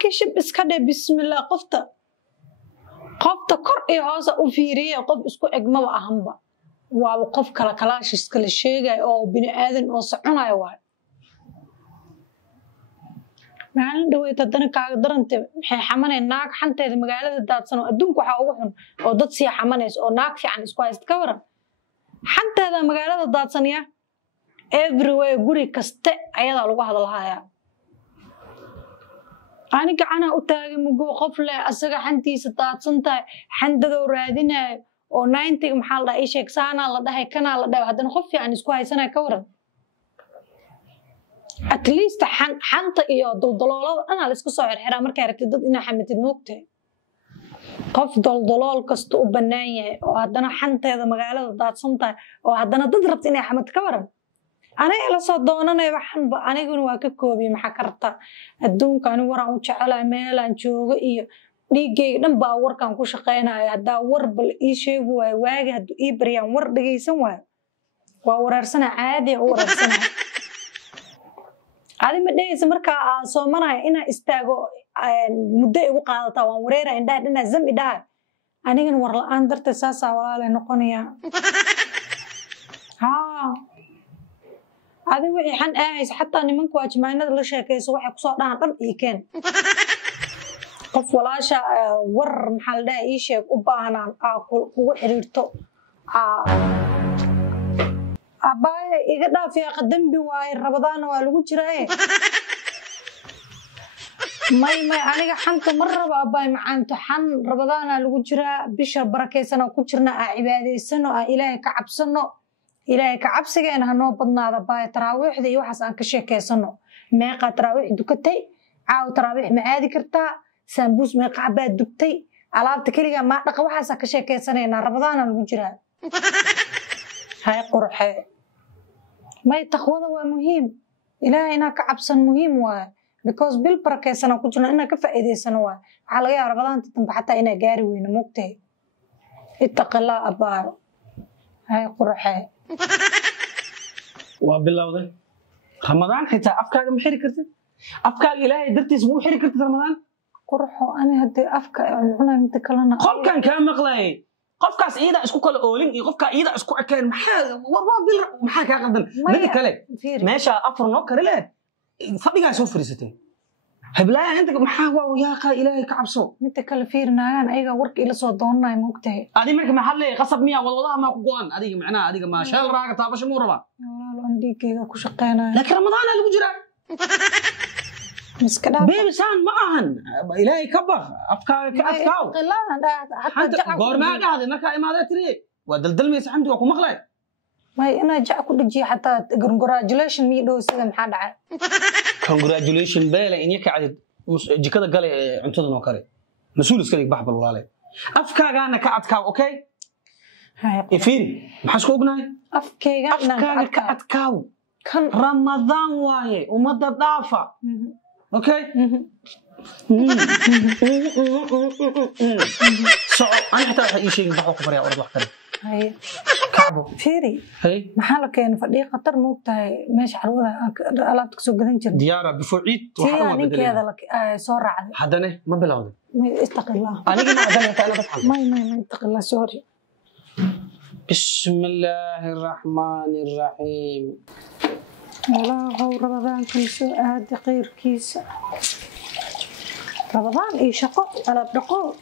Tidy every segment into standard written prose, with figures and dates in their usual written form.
markii shib iska dhe bismillah qofta kor iyo hoos u fiiriyo qof isku egmaba ahanba waa qof kala kalaashis kala sheegay oo bini aadan oo soconayo waa maalin dhaweyd haddana kaaga darante maxay xamanay naag xanteeda magaalada daadsan oo adduunka waxa ugu xun oo dad sii xamanayso oo naag fiican isku haysta ka waran xanteeda magaalada daadsan ya everywhere guri kaste ayada lagu hadalhayaa ani gacana u taagay mugo qof leh asaga xantiisa daadsan tahay xandadoo raadinayo oo 90 maxaa la sheeg saana la dhahay kana la dhahay haddana qof fiican isku haysanay ka waran at least xanta iyo daldaloolada ana la isku soo xirxiraa markay aragtid dad inaa xamitid moogtay qof daldalool kasta u bannaan yahay oo haddana xanteeda magaalada daadsan tahay oo haddana dad rabta inay xamid ka waran aniga la soo doonanay waxanba aniguna waa ka koobiye maxaa ka rabta adduunka ani waraan u jecelahay meelaan joogo iyo dhiigayga dhan baa warkaan ku shaqaynayo haddaa war bal ii sheegi waayo waagi hadduu ii baryaan war dhagaysan waayo waa wareersana caadi u wareersana adi ma dhehaysa markaa aan soomanahay inaan istaago muddo igu qaadataa waan wareera indhaha dhinaa zam idhaha anigana war la-aan darteed saasaa walaalay noqonaya adi wixii xan aahaysa xataa nimanka waajimaanada la sheekayso waxay kusoo dhahan dhan ii keen qof walaasha war maxaa la dhaha ii sheeg u baahnaan kugu xiriirto abaaye iga dhaaf yaaqa dambi waaye rabadaana waa lagu jiraaye may aniga xanta mar raba abaay macaanto xan rabadaana lagu jiraa bisha barakaysan ku jirna aa cibaadaysano aa ilaahay ka cabsano ilaahay ka cabsigeena hanoo badnaada baay taraawiixda iyo waxaas aan ka sheekaysano meeqaa taraawiix dukatay caaw taraawiix ma aadi kartaa saambuus meeqa cabaad dugtay alaabta keligaa maa dhaqa waxaasaa ka sheekaysanaynaa rabadaana lagu jiraa hay qurxe may taqwada waa muhiim ilaahay inaa ka cabsan muhiim waaye because bil barakaysan ku jirna inaa ka faa'iidaysano waaye waxaa laga yaaba rabadaanta dambe xataa inaa gaari weyno moogtahay ittaqillah abaayo hay qurxe waa bilowday ramadaan xitaa afkaaga ma xiri kartid afkaaga ilaahay dartiis ma u xiri kartid ramadaan qurxo ani haddii afka cunay mid kalena qofkan kaa maqlay qofkaas iyada isku kala oolin iyo qofka iyada isku ekeen maxaa kaa qaldan mid kale meesha afar noo kale leh fadhigaa soo fariisatay heblaha inta maxaa waa yaaqa ilaahay ka cabso mid kale fiirnaagan ayaga warka ila soo doonay moogtahay adi marka maxaa leeyahay qasab miya wadwadaha ma ku go'an adiga macnaa adiga ma sheel raaga taabasho muu rabaa walaalo andhiigayga ku shaqeynaa laakiin ramadaana lagu jiraa miska dhaaf beebisaan ma ahan ilaahay ka baq afkaaga ka adkaaw goormaa dhahday markaa imaaday tiri waa daldalmaysa xamdi waa ku maqlay may inaa jac ku dhajiyo xataa congratulation mii dhow sida maxaa dhacay congratulation beela in yaka cadid jikada gale cuntada noo kare mas-uul iska dhig baxbal walaalay afkaagaana ka adkaaw okay ifiin maxaa isku ognahay afkaaga ka adkaaw kan ramadaan waaye ummadda dhaafa okay so أنا حتى راح يشيء بحوك بريء أرد واحد هاي كعبه فيري هاي محلك يعني فدي خطر موقتها ماشي حلوة ألا تكسو قدين جد ديارة بفعيد وحلوة بدلين تي هذا لك صور عادي حدني ما بلاوي ما اتق الله أنا قلنا عدنا أنا بتحل ما اتق الله سوري بسم الله الرحمن الرحيم ولا هو رمضان كل شيء هادي غير كيس رمضان إيه شقاء على بدقو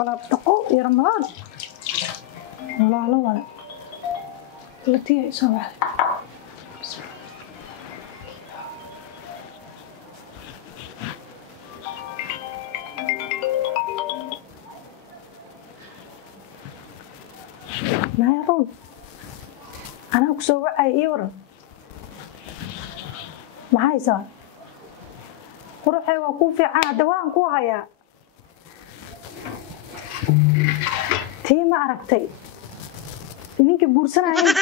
على بدقو يا رمضان ولا ولا التي سوى ما يرون أنا أكسو أي يورن معاي صار وروحي وأكون في عادة وأنا كوهايا تي ما عرفتي إنك بورسنا هنا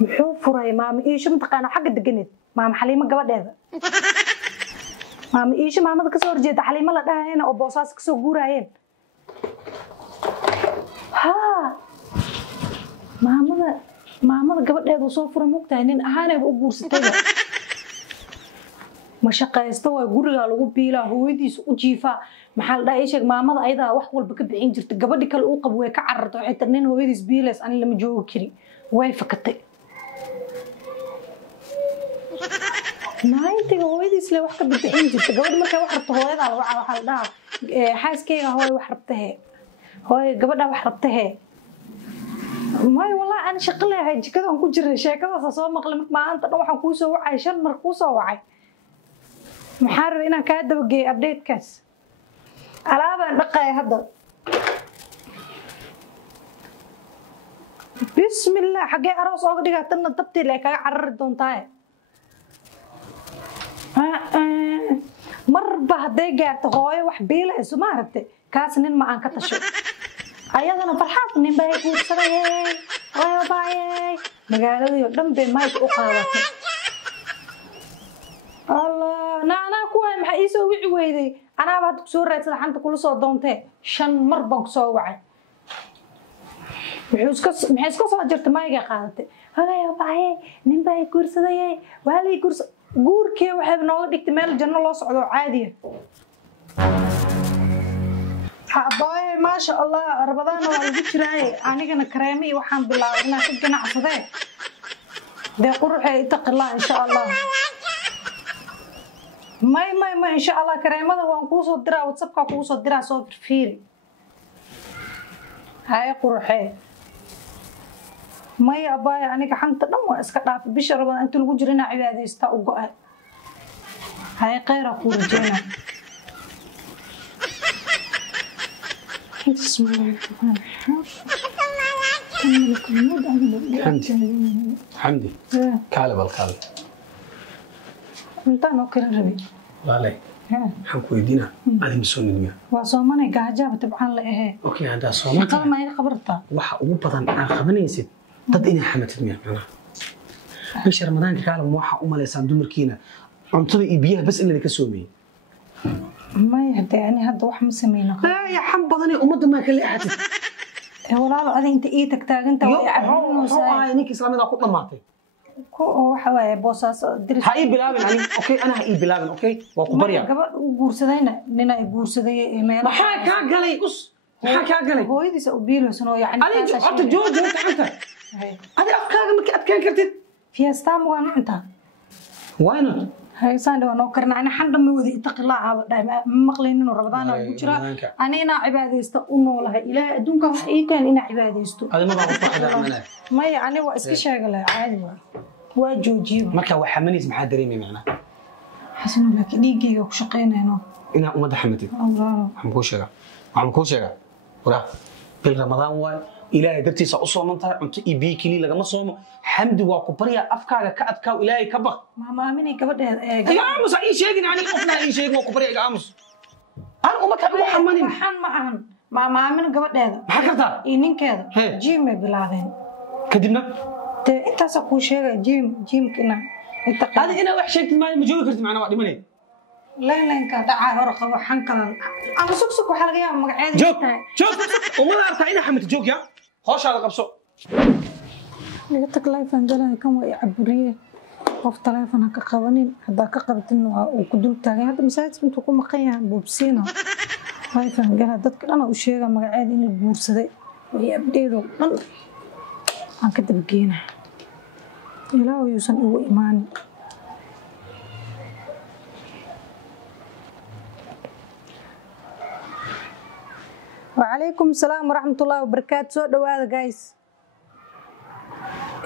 محو فراي مام إيش متقنا حق الدقنت مام حليمة قبل هذا مام إيش مام هذا كسور جد حليمة لا ده هنا أو بوساس كسور جورا هنا ها مام هذا قبل هذا صوفر مقطع إن أهانا بقبورستي ma shaqaysto waa guriga lagu biilaa hooyadiis u jiifaa maxaa la dhahay sheeg maamada ayada wax walba ka bixin jirta gabadhi kale uu qabo way ka cararto waxay tirneen hooyadiis biilays ani lama joogo kari way fakatay naaytiga hooyadiis le wax ka bixin jirta gabadh markay wax rabto hooyada waxa la dhahaa xaaskeyga hooy wax rabtay hooy gabadha wax rabtay may walaa aan shaqo leeyahay jikadan ku jiray sheekadaas soo maqlay maanta dhan waxaan ku soo wacay 5 mar ku soo wacay maxaa rabay inaan ka daba geeyo update-kaas alaabaan dhaqay hadda bismillah xagee aroos ooga dhigaa tan dabtii le kaga carari doontaa marba hadday gaarto hooyo wax biilayso ma aragtay kaas nin ma aan ka tasho ayadana farxaad nin bay guursadayay hooyo baayay magaaladii dhan bay mayk u qaadatay الله أنا كوي محا إيسو وعي ويدي أنا بعد كسور رأيت لحنت كل صوت دونته 5 مر بنكسو وعي محيس كسو جرت ما يجي قادته هلا يا باي نبي كورس ذي وهلي كورس جور كي واحد نقول اكتمال الجنة الله صعده عادي باي ما شاء الله رمضان ولا بكرة أنا كنا كريمي وحن بالله أنا كنا عصده ده قرحة اتق الله إن شاء الله ما إن شاء الله كريمة وانكوسو درا واتسابكا كوسو درا سو فيري هاي قرحي ما يا أبايا أنا كحنت نمو اسكتا في بشر رمضان أنتو لو جرينا عباديستا وقعد هاي قيرة كورجينا بسم الله الرحمن الرحيم حمدي كالب الكالب انت نو كرن ربي والله waxaan ku weydiinaa adi ma soo nidmiya waa soomanay gaajaaba tabcaan la ahee okay haddaa soomata shaqada ma iga qabartaa waxa ugu badan aan qabanaysid dad inay xamatid miya macnaha bisha ramadaanka kaalab waxa u maleysaan dumarkiina cuntada iyo biyaha bas in la ka soomeeyay may hadda yani hadda wax ma sameeyno ya xam badan ee ummadda ma kala ahatid walaalo adi inta ii tagtaaganta way caawinaysaa ninka islaamada ku dhamaatay waxa waaye boosaas diris ha ii bilaabin ani okay ana ha ii bilaabin okay waa ku barya gabadh u guursadayna nina ay guursaday meel maxaa ka galay us maxaa ka galay hooyadiisa u biilaysan oo yani ali horta joojo gacanta adi afkaaga ma ka adkaan kartid fiyastaam waan cuntaa why not هاي ساندي وانا كرنا أنا حنا مودي اتق الله دائما مقلين إنه رمضان وبكرة أنا إنا عباديستو إنه لها إلى دونك إيه كان إنا عباديستو هذا ما بعرف واحد عمله ما يعني واسكي شغله عادي واجوجيب marka waxa manis maxaa dareemay macna xasan laakiin dhiigayga ku shaqeynayno ina umada xamatid Allah waxaan ku sheega wara bil ramadaan waa ilaahay dartiisa u soomantaa cunto iyo biyo kali lagama soomo xamdi waa ku barya afkaaga ka adkaa ilaahay ka baq ma aamini gabadheeda aamus ay sheegin ani qofna ay sheegin waa ku barya aamus aan uma ka wax xamanin waxaan ma ahan ma aamini gabadheeda maxaa kartaa iyo ninkeeda jim bilaabeen kadibna intaas ku sheegay jimkina inta hada ina wax sheegtid ma joogi kartid macna waa dhimanay لا كان دعاء ورقة وحنكلا أنا سكسك وحلقة يا مقعد جوك وما أرتاح إنا حمد جوك يا خوش على قبصو لقيتك لايف أنجلها كم ويعبريه وفي تليفونها كقوانين هذا كقبت إنه وكدول تاني هذا مساعد أنتوا كم مقيا بوبسينا لايف أنجلها دتك أنا وشيء مقعد إن البورصة دي ويعبديرو أنا كده بجينا إلا ويوصل هو إيماني وعليكم السلام ورحمة الله وبركاته سو دواada guys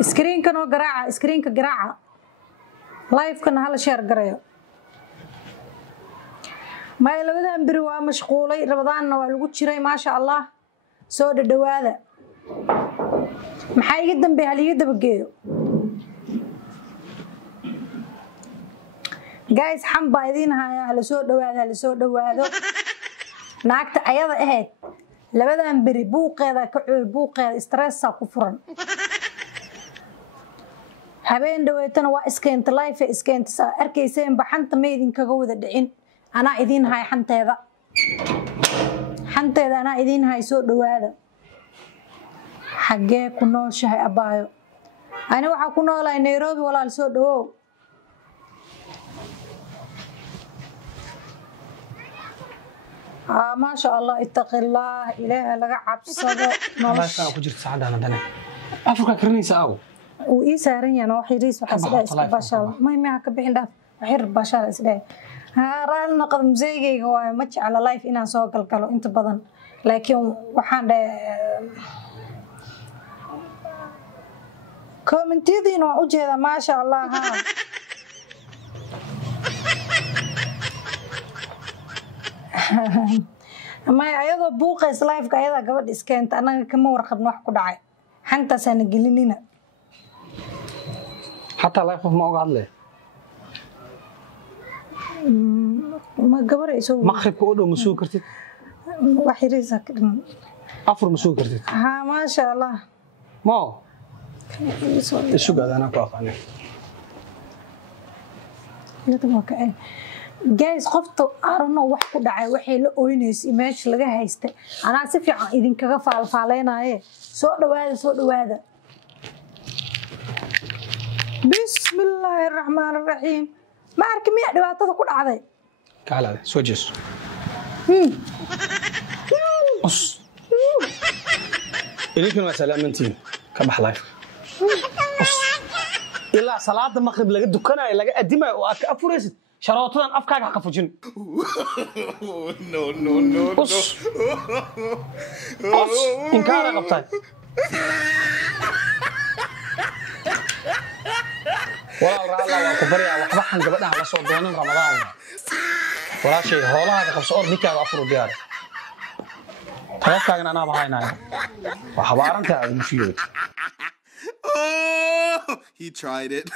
screen-kan oo garaaca screen-ka garaaca live-kana hala share garayo ma labadan biri waa mashquulay rabadaanna waa lagu jiray ma sha Allah soo dhawaada maxay iga dambe hal iga daba geeyo guys xamba idin haya hala soo dhawaado naagta ayada ahayd labadan beri buuqeeda ka buuqeeda stress ku furan habeen dhaweetana waa iskeenta life iskeenta arkayseen baxanta meedin kaga wada dhicin ana idin hay xanteeda ana idin hay soo dhawaada xagee ku nooshahay abaayo ana waxa ku noolahay Nairobi walaal soo dhawow ما شاء الله اتق الله إله لقى عبصده ما شاء الله كجرت سعادة أنا دنا أفرك كرنيسة أو وإيسارين يعني وحيريس وحسدا إسباشال ما يمعك بحين ده وحير باشال إسبا رأي نقد مزيجي هو متش على لايف إنا سوق الكلو أنت بدن لكن وحان ده كومنتيدي نوع وجهه ما شاء الله ها ما ayadoo buuqays live ka ayada gabadh iskeenta anaga kama warqabno wax ku dhacay xantaasana gelinina حتى لايف ما قاعد له ما gabar ay soo مغرب كودو مسوق كرتid waxirisa أفر مسوق كرتid ها ما شاء الله ما السوق هذا أنا كوافقني جايز qofto arno wax ku dhacay waxay la ooynays image laga haystay ana si fiican idin kaga faalfaaleenaye soo dhawaada bismillaahir rahmaanir rahiim ma arki miya dhibaatada ku dhacday kala soo jees us إليكم سلامتين كبح لايف إلا صلاة المغرب لقد دكنا لقد أدمى وأفرست شراطان أفكار حقفوجين No. أس إن كان قبطان ولا رأى الله وكبريا وحبحن قبلنا على صوت دونين رمضان ولا شيء هولا هذا خمس أور بيكا وأفرو دياري تلفكا أنا بهاينا وحبارنتها المفيد He tried it.